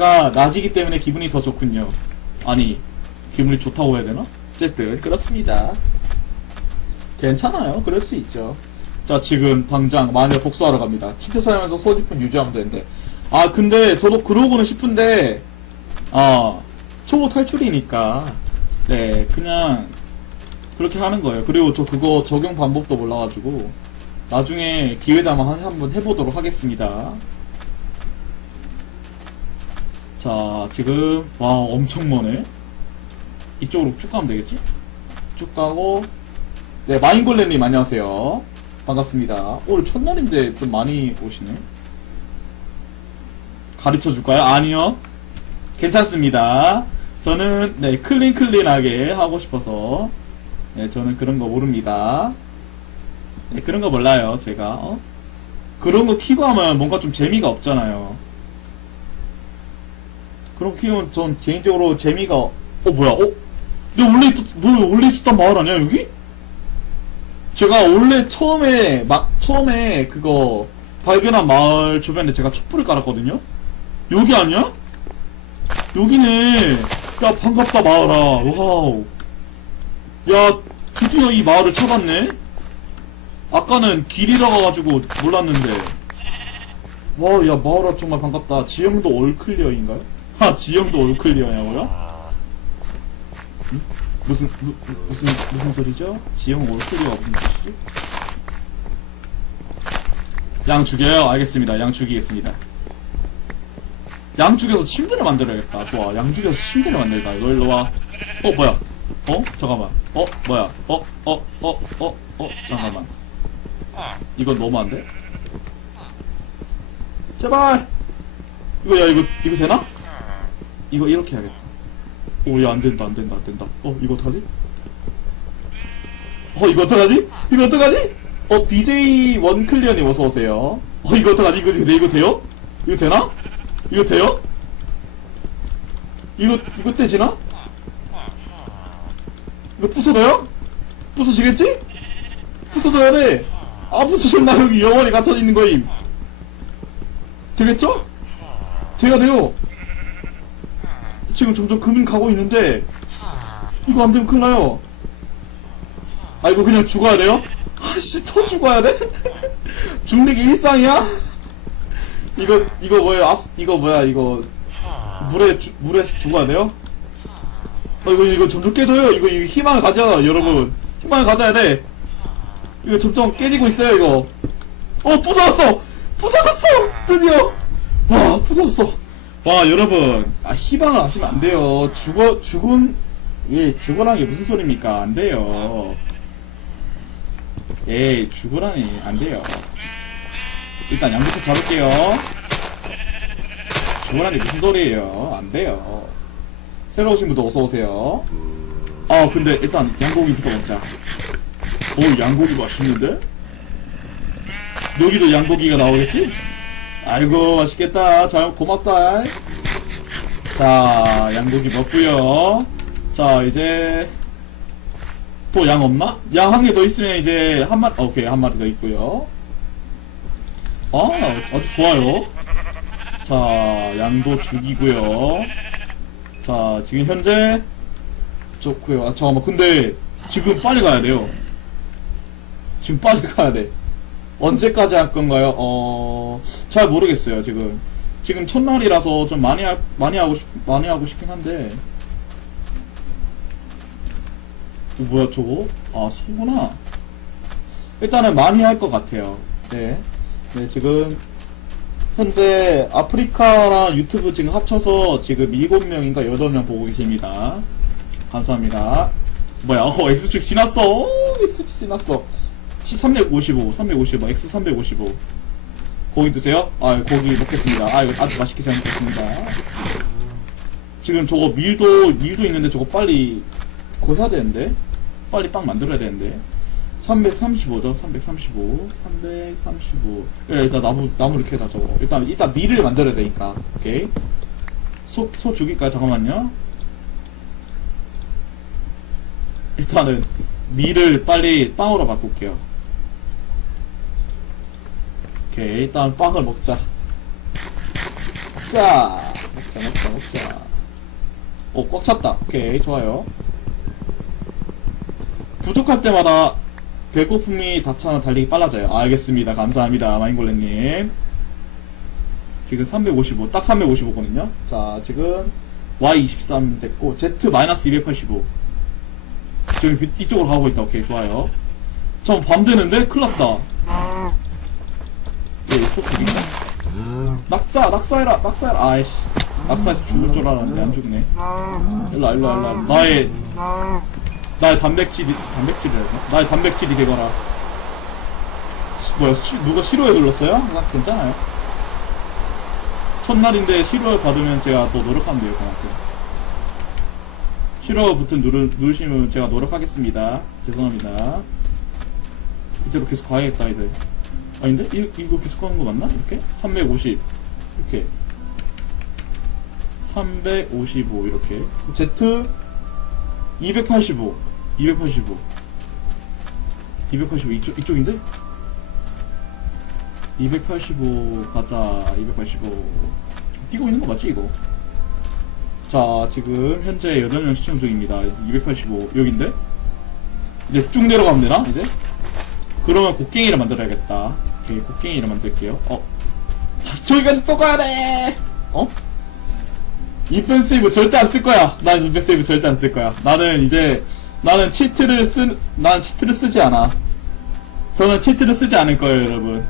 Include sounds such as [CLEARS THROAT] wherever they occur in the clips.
가 낮이기 때문에 기분이 더 좋군요. 아니, 기분이 좋다고 해야 되나? 어쨌든, 그렇습니다. 괜찮아요. 그럴 수 있죠. 자, 지금 당장 마녀 복수하러 갑니다. 치트 사용해서 소지품 유지하면 되는데. 아, 근데 저도 그러고는 싶은데, 아, 초보 탈출이니까, 네, 그냥, 그렇게 하는 거예요. 그리고 저 그거 적용 방법도 몰라가지고, 나중에 기회 한- 한번 해보도록 하겠습니다. 자, 지금, 와, 엄청 머네. 이쪽으로 쭉 가면 되겠지? 쭉 가고, 네, 마인골렘님 안녕하세요. 반갑습니다. 오늘 첫날인데 좀 많이 오시네. 가르쳐 줄까요? 아니요. 괜찮습니다. 저는, 네, 클린 클린하게 하고 싶어서, 네, 저는 그런 거 모릅니다. 네, 그런 거 몰라요, 제가. 어? 그런 거 키고 하면 뭔가 좀 재미가 없잖아요. 그런 거 키우면 전 개인적으로 재미가, 어, 뭐야, 어? 너 원래, 있, 너 원래 있었단 마을 아니야, 여기? 제가 원래 처음에, 막, 처음에 그거, 발견한 마을 주변에 제가 촛불을 깔았거든요? 여기 아니야? 여기네. 야, 반갑다, 마을아. 와우. 야, 드디어 이 마을을 찾았네? 아까는 길 잃어가가지고 몰랐는데. 와, 야, 마을아, 정말 반갑다. 지형도 올클리어인가요? 하, 지형도 올클리어냐고요? 응? 무슨, 무, 무슨, 무슨 소리죠? 지형 올클리어가 무슨 뜻이지? 양 죽여요? 알겠습니다. 양 죽이겠습니다. 양 죽여서 침대를 만들어야겠다. 좋아. 양 죽여서 침대를 만들다. 이거 일로 와. 어, 뭐야? 어? 잠깐만. 어? 뭐야? 어? 어? 어? 어? 어? 잠깐만. 이건 너무 안 돼? 제발! 이거, 야, 이거, 이거 되나? 이거 이렇게 해야겠다. 오, 야, 안 된다, 안 된다, 안 된다. 어, 이거 어떡하지? 어, 이거 어떡하지? 이거 어떡하지? 어, BJ 원클리어님 어서오세요. 어, 이거 어떡하지? 이거, 이거, 돼요? 이거 되나? 이거 돼요? 이거, 이거 떼지나? 이거 부숴둬요? 부숴지겠지? 부숴둬야 돼! 아, 부수셨나? 여기 영원히 갇혀 있는 거임. 되겠죠? 돼야 돼요. 지금 점점 금은 가고 있는데, 이거 안 되면 큰일 나요. 아, 이거 그냥 죽어야 돼요? 아씨, 더 죽어야 돼? [LAUGHS] 죽는 게 일상이야? 이거, 이거 뭐예요? 앞, 이거 뭐야, 이거. 물에, 주- 물에 죽어야 돼요? 어, 이거, 이거 점점 깨져요. 이거, 이거 희망을 가져, 여러분. 희망을 가져야 돼. 이거 점점 깨지고 있어요, 이거. 어, 부서졌어! 부서졌어! 드디어! 와, 부서졌어. 와, 여러분. 아, 희망을 하시면 안 돼요. 죽어, 죽은, 예, 죽어라는 게 무슨 소리입니까? 안 돼요. 예, 죽으라니, 안 돼요. 일단 양부터 잡을게요. 죽으라니 무슨 소리예요? 안 돼요. 새로 오신 분도 어서 오세요. 아, 근데 일단 양고기부터 먹자. 오, 양고기 맛있는데? 여기도 양고기가 나오겠지? 아이고, 맛있겠다. 잘, 고맙다. 자, 양고기 먹고요 자, 이제, 또 양 없나? 양 한 개 더 있으면 이제, 한 마리, 오케이, 한 마리 더 있고요 아, 아주 좋아요. 자, 양도 죽이고요 자, 지금 현재, 좋고요 아, 잠깐만, 근데, 지금 빨리 가야 돼요. 지금 빨리 가야 돼. 언제까지 할 건가요? 어, 잘 모르겠어요, 지금. 지금 첫날이라서 좀 많이, 하, 많이 하고 싶, 많이 하고 싶긴 한데. 어, 뭐야, 저거? 아, 소구나. 일단은 많이 할 것 같아요. 네. 네, 지금, 현재 아프리카랑 유튜브 지금 합쳐서 지금 7명인가 8명 보고 계십니다. 감사합니다. 뭐야, 어, X축 지났어. 오, X축 지났어. 355, 355, X 355. 고기 드세요? 아, 고기 먹겠습니다. 아, 이거 아주 맛있게 잘 먹겠습니다. 지금 저거 밀도, 밀도 있는데 저거 빨리, 해야 되는데? 빨리 빵 만들어야 되는데? 335죠? 335. 335. 예, 일단 나무, 나무를 캐다 저거. 일단, 일단 밀을 만들어야 되니까. 오케이. 소, 소 죽일까요? 잠깐만요. 일단은, 밀을 빨리 빵으로 바꿀게요. 오케이, 일단 빵을 먹자. 자, 자, 먹자, 먹자. 오, 꽉 찼다. 오케이, 좋아요. 부족할 때마다 배고픔이 닥쳐는 달리기 빨라져요. 알겠습니다. 감사합니다. 마인골레님. 지금 355, 딱 355거든요. 자, 지금 Y23 됐고, Z-285. 지금 그- 이쪽으로 가고 있다. 오케이, 좋아요. 잠깐 밤 되는데? 큰일 났다. 예, 이쪽 길인가? 낙사, 낙사해라, 낙사해라. 아이씨. 낙사해서 죽을 줄 알았는데 안 죽네. 일로와, 일로와, 일로와. 나의, 나의 단백질이, 단백질이라? 나의 단백질이 되거라. 시- 뭐야, 시- 누가 싫어해 눌렀어요? 나 괜찮아요. 첫날인데 싫어해 받으면 제가 더 노력하면 돼요, 그만큼. 싫어 버튼 누르, 누르시면 제가 노력하겠습니다. 죄송합니다. 이대로 계속 가야겠다, 이제. 아닌데? 이, 이거 계속 가는 거 맞나? 이렇게? 350. 이렇게. 355, 이렇게. Z, 285. 285. 285, 이쪽, 이쪽인데? 285 가자, 285. 뛰고 있는 거 맞지, 이거? 자, 지금 현재 8명 시청 중입니다. 285, 여긴데? 이제 쭉 내려가면 되나, 이제? 그러면 곡괭이를 만들어야겠다. 오케이, 곡괭이를 만들게요. 어. [LAUGHS] 저기까지 또 가야 돼! 어? 인펜 세이브 절대 안 쓸 거야. 난 인펜 세이브 절대 안 쓸 거야. 나는 이제, 나는 치트를 쓰, 난 치트를 쓰지 않아. 저는 치트를 쓰지 않을 거예요, 여러분.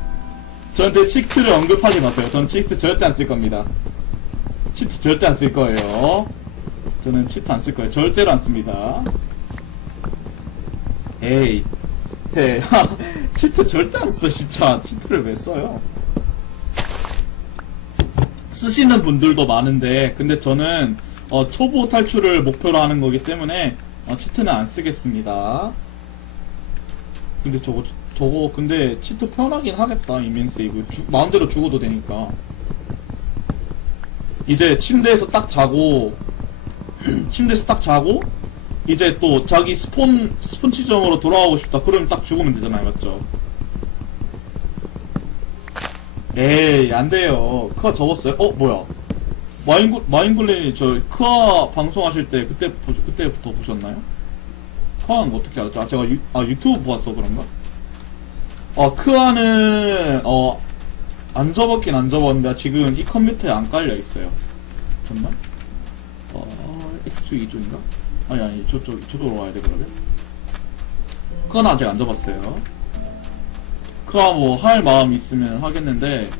저한테 치트를 언급하지 마세요. 저는 치트 절대 안 쓸 겁니다. 치트 절대 안 쓸 거예요. 저는 치트 안 쓸 거예요. 절대로 안 씁니다. 에이. [LAUGHS] 해. 치트 절대 안 써, 진짜. 치트를 왜 써요? 쓰시는 분들도 많은데, 근데 저는, 어, 초보 탈출을 목표로 하는 거기 때문에, 어, 치트는 안 쓰겠습니다. 근데 저거, 저거, 근데 치트 편하긴 하겠다, 이민 세이브. 주- 마음대로 죽어도 되니까. 이제 침대에서 딱 자고, [CLEARS THROAT] 침대에서 딱 자고, 이제 또 자기 스폰, 스폰 지점으로 돌아가고 싶다. 그러면 딱 죽으면 되잖아요. 맞죠? 에이, 안 돼요. 크아 접었어요? 어, 뭐야. 마인골, 마인골레님, 저, 크아 방송하실 때, 그때, 보- 그때부터 보셨나요? 크아는 어떻게 알았죠? 아, 제가 유, 아, 유튜브 봐서 그런가? 어, 크아는, 어, 안 접었긴 안 접었는데, 지금 이 컴퓨터에 안 깔려 있어요. 잠깐만. 어, X쪽, 이쪽인가? 아니, 아니, 저쪽, 저쪽으로 와야 돼, 그러면. 그건 아직 안 접었어요. 그가 뭐, 할 마음 있으면 하겠는데,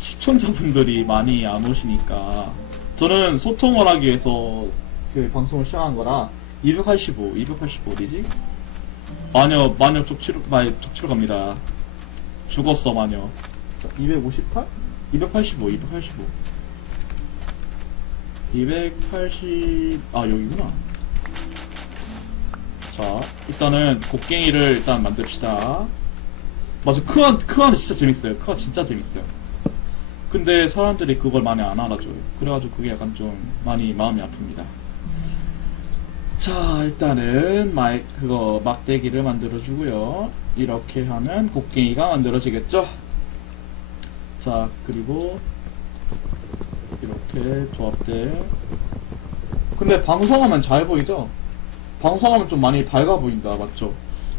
시청자분들이 많이 안 오시니까, 저는 소통을 하기 위해서 그 방송을 시작한 거라, 285, 285 어디지? 마녀, 마녀 족치러, 마, 족치러 갑니다. 죽었어, 마녀. 258? 285, 285. 280, 아, 여기구나. 자, 일단은 곡괭이를 일단 만듭시다. 맞아, 크아, 크아는 진짜 재밌어요. 크아 진짜 재밌어요. 근데 사람들이 그걸 많이 안 알아줘요. 그래가지고 그게 약간 좀 많이 마음이 아픕니다. 자, 일단은 마이, 그거 막대기를 만들어주고요. 이렇게 하면 곡괭이가 만들어지겠죠? 자, 그리고 이렇게 조합대. 근데 방송하면 잘 보이죠? 방송하면 좀 많이 밝아 보인다, 맞죠?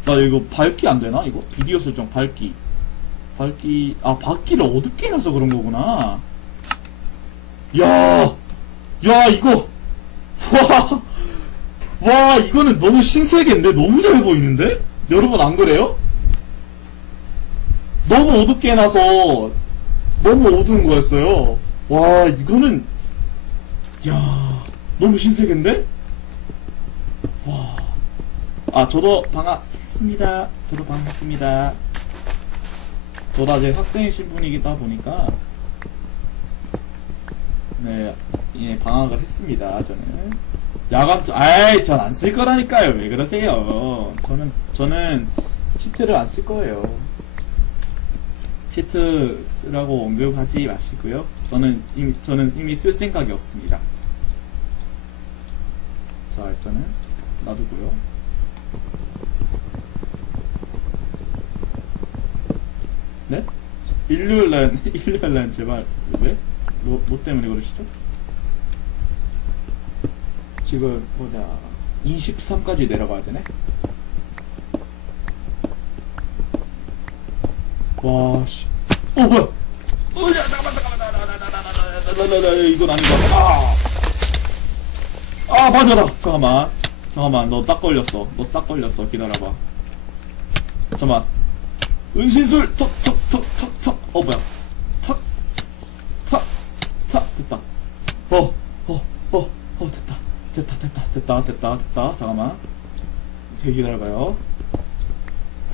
나 이거 밝기 안 되나? 이거? 비디오 설정 밝기. 밝기, 아, 밝기를 어둡게 해놔서 그런 거구나. 야, 야, 이거. 와, 와, 이거는 너무 신세계인데? 너무 잘 보이는데? 여러분 안 그래요? 너무 어둡게 해놔서 너무 어두운 거였어요. 와, 이거는, 야, 너무 신세계인데? 와. 아, 저도 방학했습니다. 저도 방학했습니다. 저도 아직 학생이신 분이기다 보니까, 네, 예, 방학을 했습니다, 저는. 야간, 아이, 전 안 쓸 거라니까요. 왜 그러세요? 저는, 저는 치트를 안 쓸 거예요. 치트 쓰라고 언급하지 마시고요. 저는 이미, 저는 이미 쓸 생각이 없습니다. 자, 일단은 놔두고요. 일요일 날, 일요일 날 제발, 왜? 뭐, 뭐 때문에 그러시죠? 지금, 뭐냐, 23까지 내려가야 되네? 와, 씨. 어, 뭐야! 으야, 잠깐만, 잠깐만, 잠깐만, 잠깐만, 잠깐만, 이건 아니다. 아! 아, 맞아라! 잠깐만. 잠깐만, 너 딱 걸렸어. 너 딱 걸렸어. 기다려봐. 잠깐만. 은신술, 턱, 턱, 턱, 턱, 턱. 어, 뭐야? 턱, 턱, 턱, 됐다. 어, 어, 어, 어, 됐다. 됐다, 됐다, 됐다, 됐다, 됐다. 잠깐만. 되게 기다려봐요.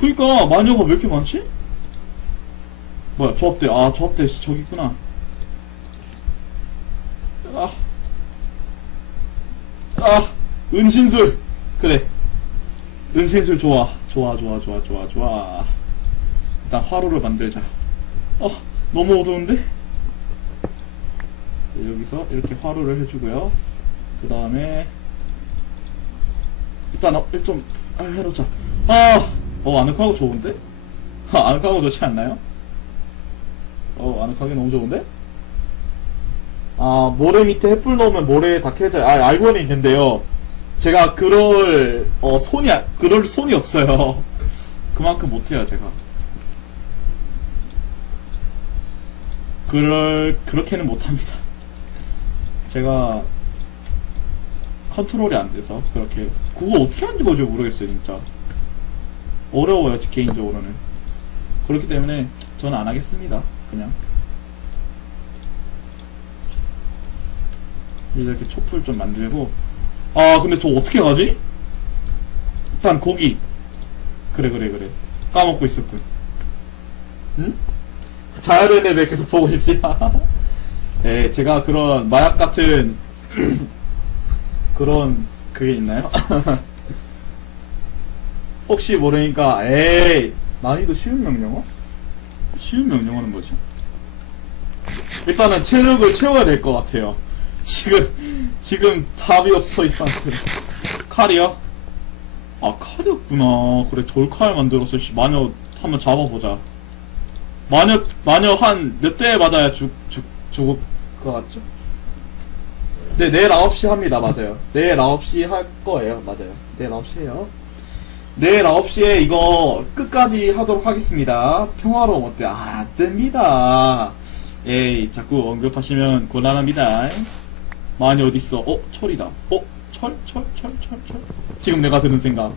그니까, 마녀가 왜 이렇게 많지? 뭐야, 조합대. 아, 조합대, 씨, 저기 있구나. 아. 아, 은신술. 그래. 은신술 좋아. 좋아, 좋아, 좋아, 좋아, 좋아. 일단 화로를 만들자. 어, 너무 어두운데? 네, 여기서 이렇게 화로를 해주고요. 그 다음에, 일단, 어, 좀, 아, 해놓자. 아, 어, 아늑하고 좋은데? 아, 아늑하고 좋지 않나요? 어, 아늑하게 너무 좋은데? 아, 모래 밑에 햇불 넣으면 모래에 다 켜져요. 아, 알고는 있는데요. 제가 그럴, 어, 손이, 아- 그럴 손이 없어요. [LAUGHS] 그만큼 못해요, 제가. 그럴, 그렇게는 못합니다. 제가, 컨트롤이 안 돼서, 그렇게. 그거 어떻게 하는지 뭐지 모르겠어요, 진짜. 어려워요, 개인적으로는. 그렇기 때문에, 저는 안 하겠습니다. 그냥. 이렇게 촛불 좀 만들고 아 근데 저 어떻게 가지? 일단 고기 그래 그래 그래 까먹고 있었군 응? 자연의 왜 계속 보고 싶지? 네 제가 그런 마약 같은 [CLEARS THROAT] 그런 그게 있나요? [LAUGHS] 혹시 모르니까 에이 난이도 쉬운 명령어? 쉬운 명령어는 뭐지? 일단은 체력을 채워야 될 것 같아요. 지금, 지금 답이 없어, 이한테 칼이요? 아, 칼이었구나. 그래, 돌칼 만들었어. 씨, 마녀 한번 잡아보자. 마녀, 마녀 한 몇 대 맞아야 죽, 죽, 죽을 것 같죠? 네, 내일 9시 합니다. 맞아요. 내일 9시 할 거예요. 맞아요. 내일 9시 해요. 내일 9시에 이거 끝까지 하도록 하겠습니다. 평화로움 어때? 아, 안 됩니다. 에이, 자꾸 언급하시면 곤란합니다. 많이 어딨어? 어, 철이다. 어, 철, 철, 철, 철, 철. 지금 내가 드는 생각.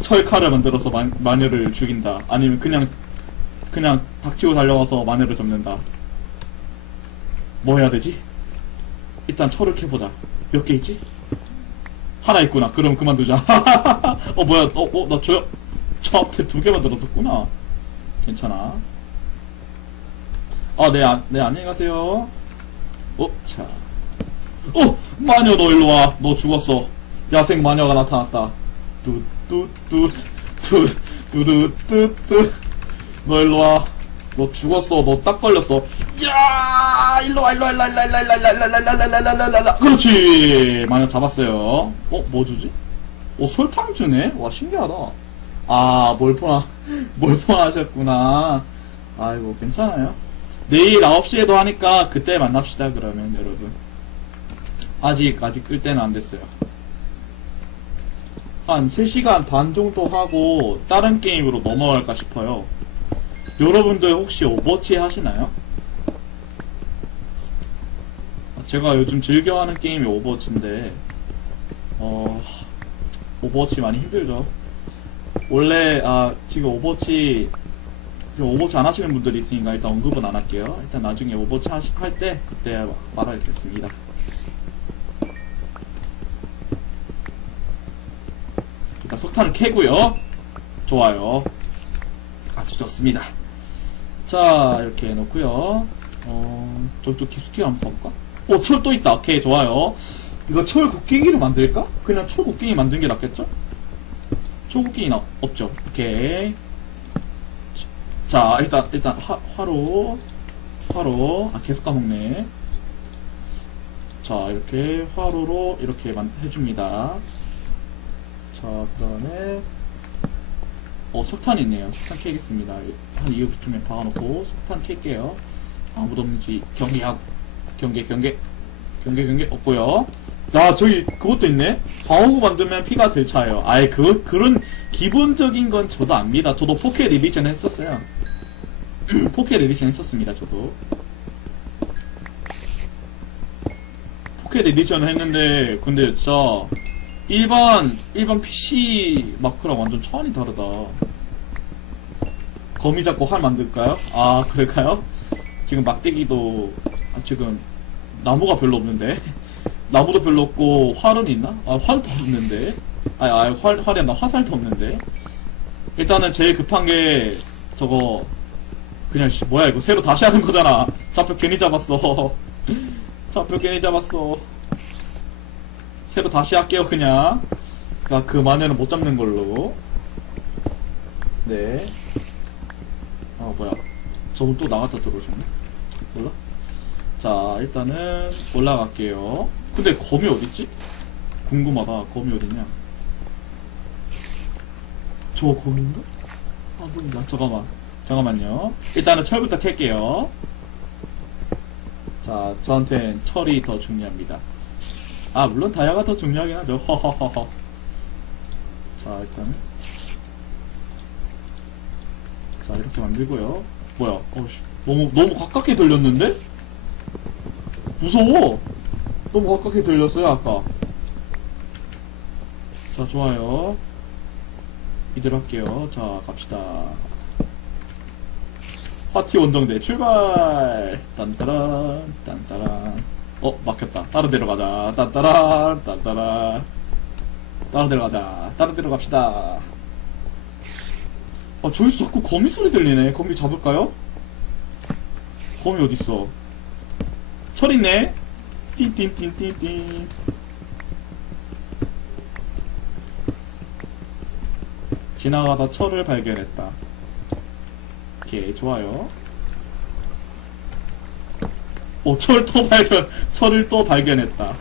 철칼을 만들어서 마, 마녀를 죽인다. 아니면 그냥, 그냥 닥치고 달려와서 마녀를 접는다. 뭐 해야 되지? 일단 철을 캐보자. 몇 개 있지? 하나 있구나. 그럼 그만두자. [LAUGHS] 어, 뭐야. 어, 어, 나 저, 저 앞에 두개 만 들었었구나. 괜찮아. 아, 네, 안, 네, 안녕히 가세요. 어, 자. 어, 마녀, 너 일로 와. 너 죽었어. 야생 마녀가 나타났다. 뚜, 뚜, 뚜, 뚜, 뚜, 뚜, 뚜. 너 일로 와. 너 죽었어. 너 딱 걸렸어. 야, 일로 와, 일로 와, 일로 와, 일로 와, 일로 와, 일로 와, 일로 와, 일로 와, 일로 와, 일로 와, 일로 와. 그렇지. 마녀 잡았어요. 어, 뭐 주지? 어, 설탕 주네? 와, 신기하다. 아, 몰포나, 몰포나 하셨구나. 아이고, 괜찮아요. 내일 9시에도 하니까 그때 만납시다, 그러면, 여러분. 아직, 아직 끌 때는 안 됐어요. 한 3시간 반 정도 하고, 다른 게임으로 넘어갈까 싶어요. 여러분들 혹시 오버워치 하시나요? 제가 요즘 즐겨하는 게임이 오버워치인데, 어, 오버워치 많이 힘들죠. 원래, 아, 지금 오버워치 지금 오버워치 안 하시는 분들이 있으니까 일단 언급은 안 할게요. 일단 나중에 오버워치 할 때 그때 말하겠습니다. 일단 석탄을 캐고요. 좋아요. 아주 좋습니다. 자 이렇게 해놓고요. 어, 저쪽 깊숙이 한번 볼까? 오, 철또 있다. 오케이, 좋아요. 이거 철 곡괭이로 만들까? 그냥 철 곡괭이 만든 게 낫겠죠? 철 곡괭이 나, 없죠? 오케이. 자, 일단, 일단, 화, 화로, 화로, 아, 계속 까먹네. 자, 이렇게, 화로로, 이렇게 만, 해줍니다. 자, 그 다음에, 어, 석탄 있네요. 석탄 캐겠습니다. 한 이웃쯤에 박아놓고, 석탄 캘게요. 아무도 없는지 경계하고, 경계, 경계, 경계, 경계, 없고요 야, 저기, 그것도 있네? 방어구 만들면 피가 덜 차요. 아예, 그, 그런, 기본적인 건 저도 압니다. 저도 포켓 에디션 했었어요. [CLEARS THROAT] 포켓 에디션 했었습니다, 저도. 포켓 에디션 했는데, 근데 진짜, 일반, 일반 PC 마크랑 완전 차원이 다르다. 거미 잡고 활 만들까요? 아, [LAUGHS] 그럴까요? 지금 막대기도, 아, 지금, 나무가 별로 없는데. [LAUGHS] 나무도 별로 없고, 활은 있나? 아, 활도 없는데. 아, 아, 활, 활이 아니라 화살도 없는데. 일단은 제일 급한 게, 저거, 그냥, 씨, 뭐야, 이거 새로 다시 하는 거잖아. [LAUGHS] 좌표 괜히 잡았어. 좌표 괜히 잡았어. 새로 다시 할게요, 그냥. 그니까 그 만에는 못 잡는 걸로. 네. 아, 뭐야. 저분 또 나갔다 들어오셨네? 몰라? 자, 일단은 올라갈게요. 근데 검이 어딨지? 궁금하다. 검이 어딨냐? 저 검인가? 아, 보인다. 잠깐만. 잠깐만요. 일단은 철부터 캘게요. 자, 저한텐 철이 더 중요합니다. 아, 물론 다이아가 더 중요하긴 하죠. 허허허허. 자, 일단은. 자, 이렇게 만들고요. 뭐야, 어우씨. 너무, 너무 가깝게 들렸는데? 무서워! 너무 가깝게 들렸어요, 아까. 자, 좋아요. 이대로 할게요. 자, 갑시다. 파티 원정대 출발! 딴따란, 딴따란. 어, 막혔다. 다른 데로 가자. 딴따란, 딴따란. 다른 데로 가자. 다른 데로 갑시다. 아, 저기서 자꾸 거미 소리 들리네. 거미 잡을까요? 거미 어딨어? 철 있네? 띵띵띵띵띵. 지나가다 철을 발견했다. 오케이, 좋아요. 오, 철 또 발견, 철을 또 발견했다.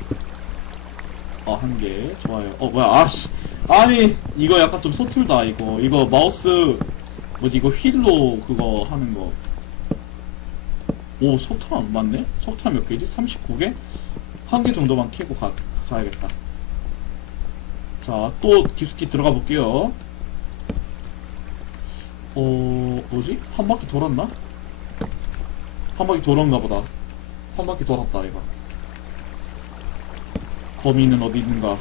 어, 한 개. 좋아요. 어, 뭐야, 아씨. 아니, 이거 약간 좀 서툴다, 이거. 이거 마우스, 뭐지, 이거 휠로 그거 하는 거. 오, 석탄 맞네? 석탄 몇 개지? 39개? 한 개 정도만 캐고 가, 가야겠다. 자, 또 깊숙이 들어가 볼게요. 어, 뭐지? 한 바퀴 돌았나? 한 바퀴 돌았나 보다. 한 바퀴 돌았다, 이거. 거미는 어디 있는가?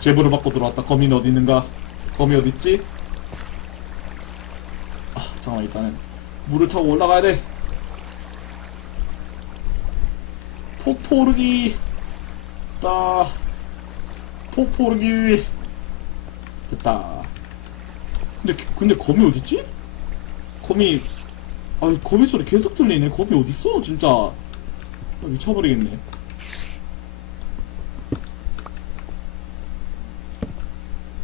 제보를 받고 들어왔다. 거미는 어디 있는가? 거미 어디 있지? 아, 잠깐만, 일단은. 물을 타고 올라가야 돼. 폭포르기. 따. 폭포르기. 됐다. 근데, 근데 거미 어디 있지? 거미, 아, 거미 소리 계속 들리네. 거미 어디 있어? 진짜. 아, 미쳐버리겠네.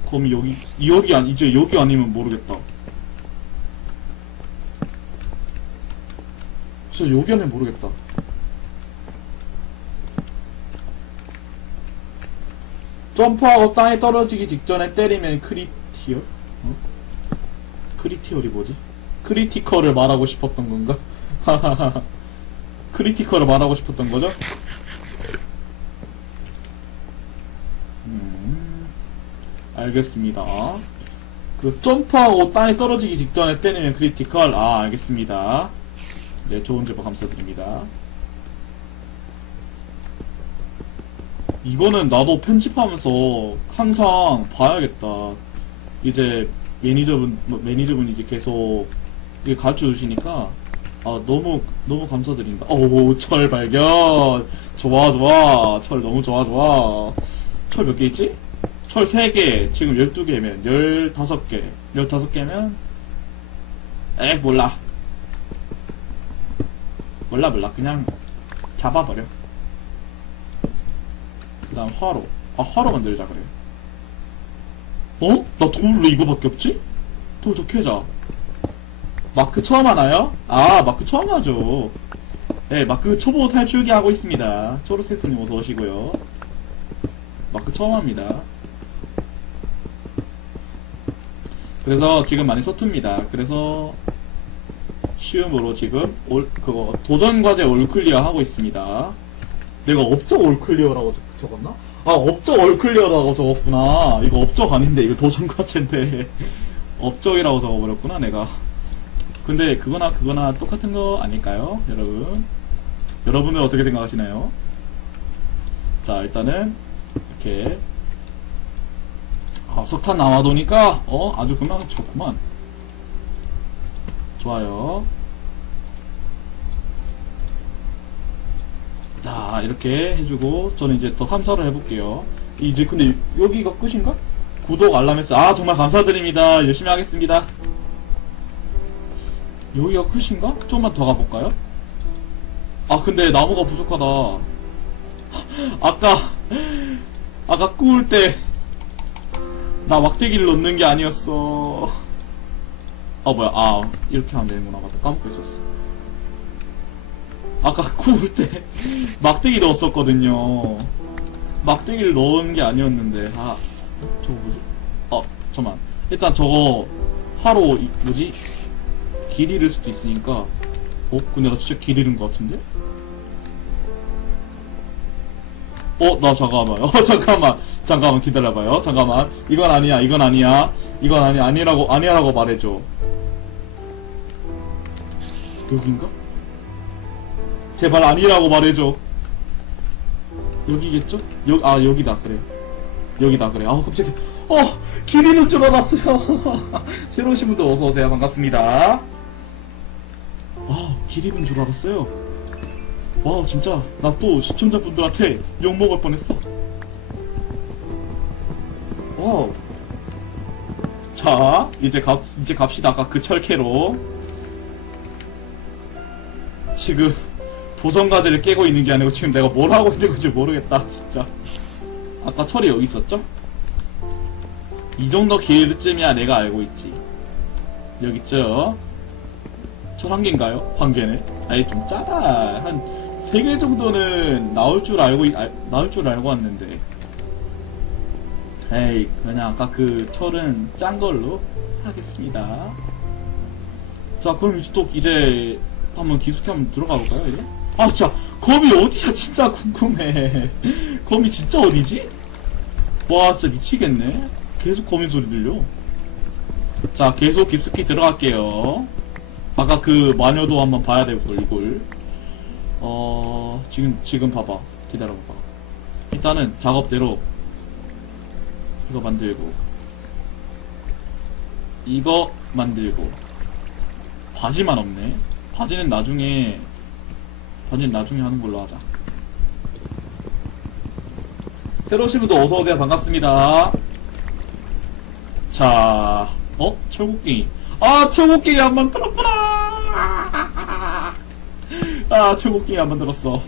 거미 여기, 여기 아니, 이제 여기 아니면 모르겠다. 진짜 여기 아니면 모르겠다. 점프하고 땅에 떨어지기 직전에 때리면 크리티얼? 어? 크리티얼이 뭐지? 크리티컬을 말하고 싶었던 건가? 크리티컬을 말하고 싶었던 거죠? 음, 알겠습니다. 그 점프하고 땅에 떨어지기 직전에 때리면 크리티컬. 아, 알겠습니다. 네, 좋은 제보 감사드립니다. 이거는 나도 편집하면서 항상 봐야겠다. 이제 매니저분, 뭐, 매니저분이 이제 계속 이게 가르쳐 주시니까, 아, 너무, 너무 감사드립니다. 오, 철 발견! 좋아, 좋아. 철 너무 좋아, 좋아. 철 몇 개 있지? 철 3개, 지금 12개면, 15개. 15개면, 에, 몰라. 몰라, 몰라. 그냥, 잡아버려. 그 다음, 화로. 아, 화로 만들자, 그래. 어? 나돌왜 이거밖에 없지? 돌 더 캐자. 마크 처음 하나요? 아, 마크 처음 하죠. 네, 마크 초보 탈출기 하고 있습니다. 초록색분님 어서 오시고요. 마크 처음 합니다. 그래서 지금 많이 서툽니다. 그래서 쉬움으로 지금 올, 그거 도전 과제 올 클리어 하고 있습니다. 내가 업적 올클리어라고 적- 적었나? 아, 업적 올클리어라고 적었구나. 이거 업적 아닌데, 이거 도전과체인데. [LAUGHS] 업적이라고 적어버렸구나, 내가. 근데 그거나 그거나 똑같은 거 아닐까요, 여러분? 여러분은 어떻게 생각하시나요? 자, 일단은, 이렇게. 아, 석탄 남아도니까, 어, 아주 금방 좋구만. 좋아요. 자, 이렇게 해주고, 저는 이제 더 탐사를 해볼게요. 이제 근데 여기가 끝인가? 구독, 알람 했어. 아, 정말 감사드립니다. 열심히 하겠습니다. 여기가 끝인가? 좀만 더 가볼까요? 아, 근데 나무가 부족하다. 아까, 아까 구울 때, 나 막대기를 넣는 게 아니었어. 아, 뭐야. 아, 이렇게 하면 되는구나. 맞다. 까먹고 있었어. 아까 [LAUGHS] 구울 때 막대기 넣었었거든요. 막대기를 넣은 게 아니었는데, 아, 저거 뭐지? 어, 잠깐만. 일단 저거 하로, 이- 뭐지? 길 잃을 수도 있으니까. 어? 근데 나 진짜 길 잃은 것 같은데? 어, 나 잠깐만. [LAUGHS] 어, 잠깐만. 잠깐만 기다려봐요. 잠깐만. 이건 아니야. 이건 아니야. 이건 아니, 아니라고, 아니라고 말해줘. 여긴가? 제발 아니라고 말해줘. 여기겠죠? 여, 아, 여기다. 그래. 여기다. 그래. 아, 갑자기. 어! 길 잃은 줄 알았어요. [LAUGHS] 새로 오신 분들 어서오세요. 반갑습니다. 잃은 줄 알았어요. 와, 진짜. 나 또 시청자분들한테 욕먹을 뻔했어. 와우. 자, 이제 갑, 이제 갑시다. 아까 그 철캐로. 지금, 도전과제를 깨고 있는 게 아니고 지금 내가 뭘 하고 있는 건지 모르겠다, 진짜. 아까 철이 여기 있었죠? 이 정도 길쯤이야 내가 알고 있지. 여기 있죠? 철한 개인가요? 한 개네? 아니, 좀 짜다. 한세개 정도는 나올 줄 알고, 있- 아, 나올 줄 알고 왔는데. 에이, 그냥 아까 그 철은 짠 걸로 하겠습니다. 자, 그럼 이제 또 이제 한번 기숙해 한번 들어가 볼까요, 이제? 아, 진짜, 검이 어디야, 진짜 궁금해. [LAUGHS] 검이 진짜 어디지? 와, 진짜 미치겠네. 계속 거미 소리 들려. 자, 계속 깊숙이 들어갈게요. 아까 그 마녀도 한번 봐야 될걸, 이걸. 어, 지금, 지금 봐봐. 기다려봐. 일단은 작업대로 이거 만들고, 이거 만들고, 바지만 없네. 바지는 나중에, 바지는 나중에 하는 걸로 하자. 새로 오신 분들 어서오세요. 반갑습니다. 자, 어? 철곡갱이. 아, 철곡갱이 안 만들었구나! 아, 철곡갱이 안 만들었어.